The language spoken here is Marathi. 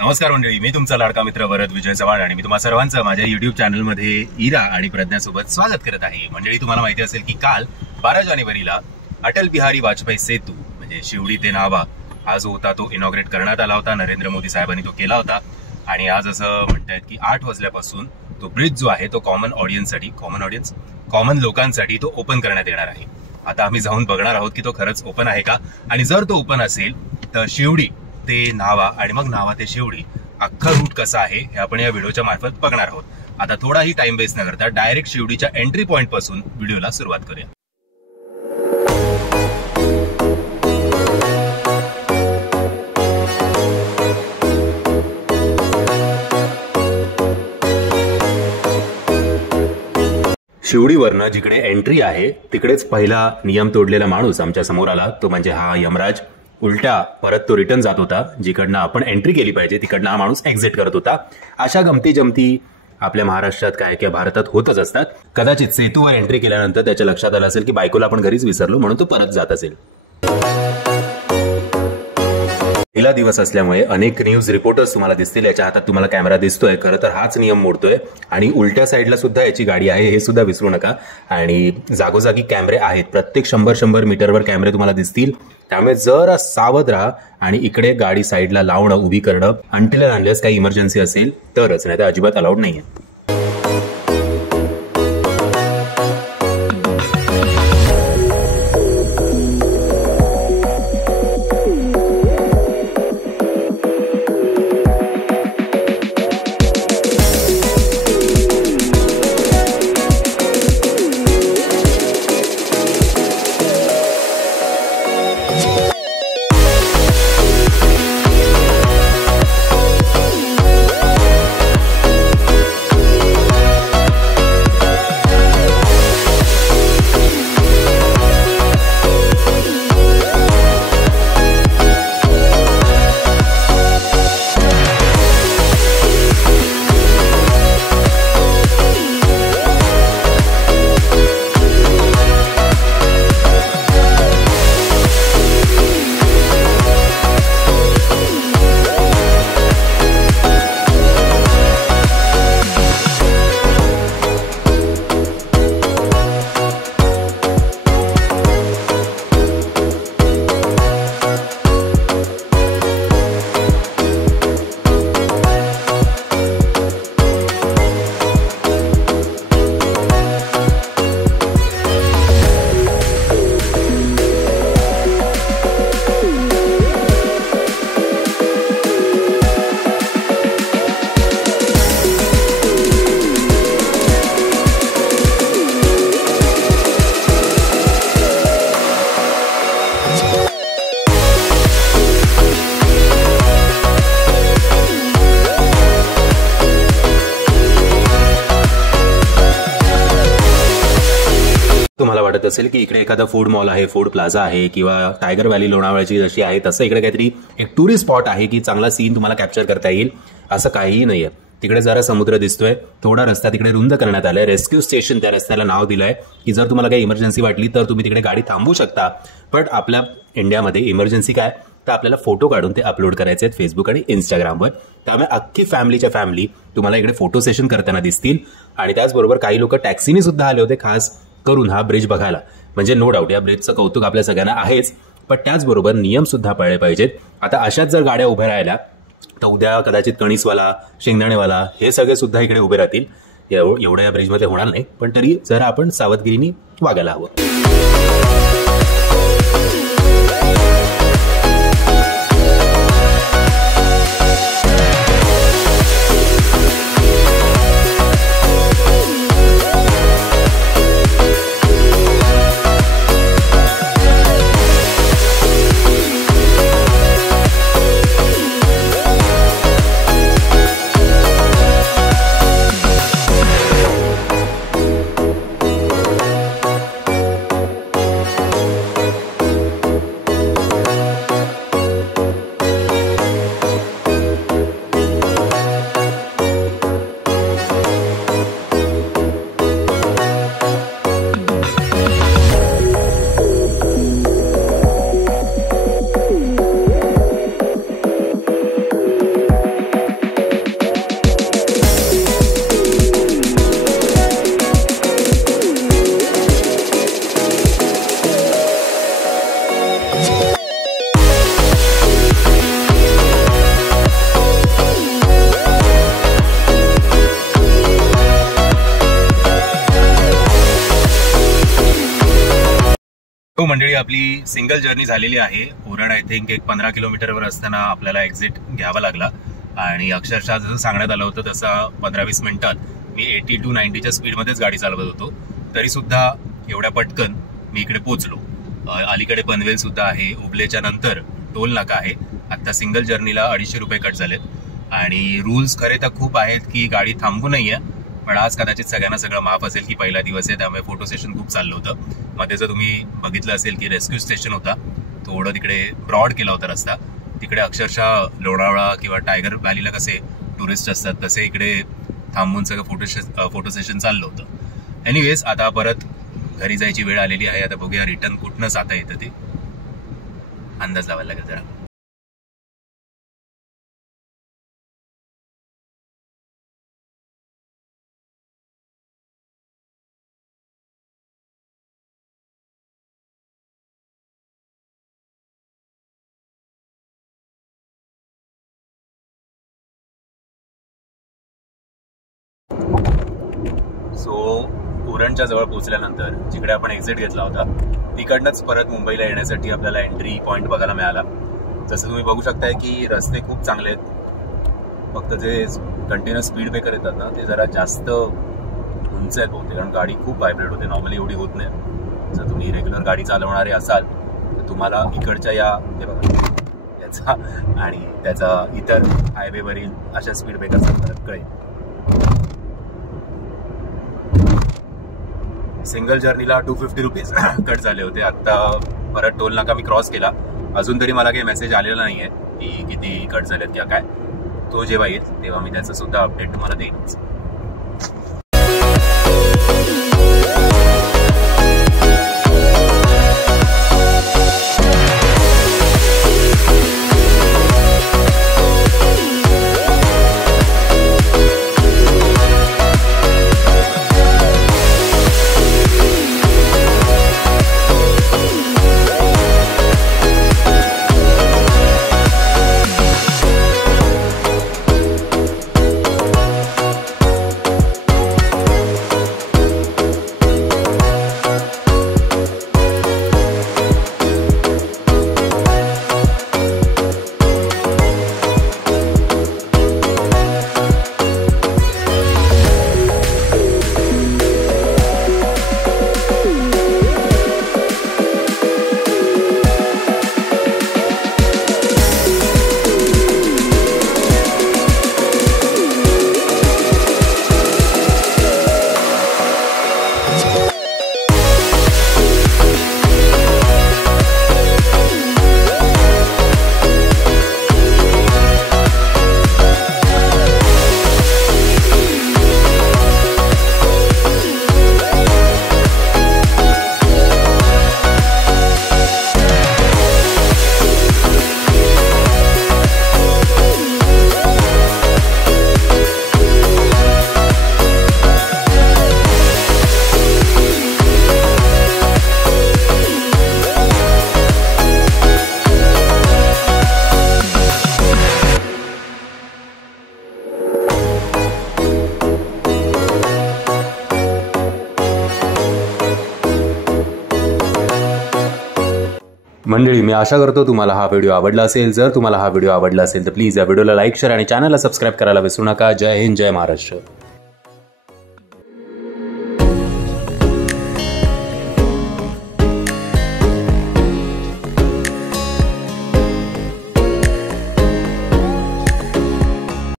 नमस्कार मंडळी, मी तुमचा लाडका मित्र वरद विजय चव्हाण आणि मी तुम्हा सर्वांचं माझ्या युट्यूब चॅनलमध्ये इरा आणि प्रज्ञासोबत स्वागत करत आहे. मंडळी, तुम्हाला माहिती असेल की काल 12 जानेवारीला अटल बिहारी वाजपेयी सेतू म्हणजे शिवडी ते न्हावा हा जो होता तो इनॉग्रेट करण्यात आला होता. नरेंद्र मोदी साहेबांनी तो केला होता आणि आज असं म्हणतात की 8 वाजल्यापासून तो ब्रिज जो आहे तो कॉमन लोकांसाठी तो ओपन करण्यात येणार आहे. आता आम्ही जाऊन बघणार आहोत की तो खरंच ओपन आहे का, आणि जर तो ओपन असेल तर शिवडी ते न्हावा आणि मग न्हावा ते शिवडी अख्खा रूट कसा आहे हे आपण या व्हिडिओच्या मार्फत बघणार आहोत. आता थोडाही टाइम वेस्ट न करता डायरेक्ट शिवडीच्या एंट्री पॉइंट पासून व्हिडिओला सुरुवात करूया. शिवडीवरनं जिकडे एंट्री आहे तिकडेच पहिला नियम तोडलेला माणूस आमच्या समोर आला, तो म्हणजे हा यमराज. उलटा परत तो रिटर्न जात होता, जिकडनं आपण एंट्री केली पाहिजे तिकडनं हा माणूस एक्झिट करत होता. अशा गमती जमती आपल्या महाराष्ट्रात काय किंवा भारतात होतच असतात. कदाचित सेतूवर एंट्री केल्यानंतर त्याच्या लक्षात आलं असेल की बायकोला आपण घरीच विसरलो, म्हणून तो परत जात असेल. पहिला दिवस असल्यामुळे अनेक न्यूज रिपोर्टर्स तुम्हाला दिसतील. याच्या हातात तुम्हाला कॅमेरा दिसतोय. खरं तर हाच नियम मोडतोय आणि उलट्या साईडला सुद्धा याची गाडी आहे हे सुद्धा विसरू नका. आणि जागोजागी कॅमेरे आहेत, प्रत्येक 100 मीटरवर कॅमेरे तुम्हाला दिसतील. त्यामुळे जरा सावध राहा आणि इकडे गाडी साईडला लावणं, उभी करणं अंटिल अनलेस काही इमर्जन्सी असेल तरच, नाही तर अजिबात अलाउड नाहीये. तुम्हाला वाटत असेल की इकडे एखादा फूड मॉल आहे, फूड प्लाझा आहे किंवा टायगर व्हॅली लोणावळ्याची जशी आहे तसं इकडे काहीतरी एक टुरिस्ट स्पॉट आहे की चांगला सीन तुम्हाला कॅप्चर करता येईल, असं काहीही नाहीये. तिकडे जरा समुद्र दिसतोय, थोडा रस्ता तिकडे रुंद करण्यात आलाय. रेस्क्यू स्टेशन त्या रस्त्याला नाव दिलंय की जर तुम्हाला काही इमर्जन्सी वाटली तर तुम्ही तिकडे गाडी थांबवू शकता. पण आपल्या इंडियामध्ये इमर्जन्सी काय तर आपल्याला फोटो काढून ते अपलोड करायचे आहेत फेसबुक आणि इंस्टाग्रामवर. त्यामुळे अख्खी फॅमिलीच्या फॅमिली तुम्हाला इकडे फोटो सेशन करताना दिसतील. आणि त्याचबरोबर काही लोक टॅक्सीने सुद्धा आले होते खास करून हा ब्रिज बघायला. म्हणजे नो डाऊट या ब्रिजचं कौतुक आपल्या सगळ्यांना आहेच, पण त्याचबरोबर नियम सुद्धा पाळले पाहिजेत. आता अशाच जर गाड्या उभ्या राहिल्या तर उद्या कदाचित कणीसवाला, शेंगदाणेवाला हे सगळे सुद्धा इकडे उभे राहतील. एवढ्या या ब्रिजमध्ये होणार नाही, पण तरी जरा आपण सावधगिरीने वागायला हवं. मंडळी, आपली सिंगल जर्नी झालेली आहे. उरण आय थिंक एक 15 किलोमीटरवर असताना आपल्याला एक्झिट घ्यावा लागला आणि अक्षरशः जसं सांगण्यात आलं होतं तसं 15-20 मिनिटात मी 80 to 90च्या स्पीडमध्येच गाडी चालवत होतो. तरी सुद्धा एवढ्या पटकन मी इकडे पोहोचलो. अलीकडे पनवेल सुद्धा आहे. उबलेच्या नंतर टोल नाका आहे. आता सिंगल जर्नीला 250 रुपये कट झालेत आणि रूल्स खरे तर खूप आहेत की गाडी थांबू नाहीये. पण आज कदाचित सगळ्यांना सगळं माफ असेल की पहिला दिवस आहे, त्यामुळे फोटो सेशन खूप चाललं होतं. मध्ये जर तुम्ही बघितलं असेल की रेस्क्यू स्टेशन होता, थोडं तिकडे ब्रॉड केला होता रस्ता. तिकडे अक्षरशः लोणावळा किंवा टायगर व्हॅलीला कसे टुरिस्ट असतात तसे इकडे थांबून सगळं फोटो सेशन चाललं होतं. एनिवेज, आता परत घरी जायची वेळ आलेली आहे. आता बघूया रिटर्न कुठनं जाता येतं ते अंदाज लावायला लागेल जरा. सो उरणच्या जवळ पोहोचल्यानंतर जिकडे आपण एक्झिट घेतला होता तिकडनंच परत मुंबईला येण्यासाठी आपल्याला एंट्री पॉईंट बघायला मिळाला. जसं तुम्ही बघू शकताय की रस्ते खूप चांगले आहेत. फक्त जे कंटिन्युअस स्पीड ब्रेकर येतात ना ते जरा जास्त उंच आहेत बहुतेक, कारण गाडी खूप व्हायब्रेट होते. नॉर्मली एवढी होत नाही. जर तुम्ही रेग्युलर गाडी चालवणारे असाल तर तुम्हाला इकडच्या या हे बघा याचा आणि त्याचा इतर हायवेवरील अशा स्पीड ब्रेकरचा फरक कळेल. सिंगल जर्नीला 250 रुपीज कट झाले होते. आता परत टोल नाका मी क्रॉस केला. अजून तरी मला काही मेसेज आलेला नाही आहे की किती कट झालेत किंवा काय. तो जेव्हा येईल तेव्हा मी त्याचं सुद्धा अपडेट तुम्हाला देईनच. मंडळी, मी आशा करतो तुम्हाला हा व्हिडिओ आवडला असेल. जर तुम्हाला हा व्हिडिओ आवडला असेल तर प्लीज या व्हिडिओला लाईक, शेअर आणि चॅनलला सबस्क्राईब करायला विसरू नका. जय हिंद, जय महाराष्ट्र.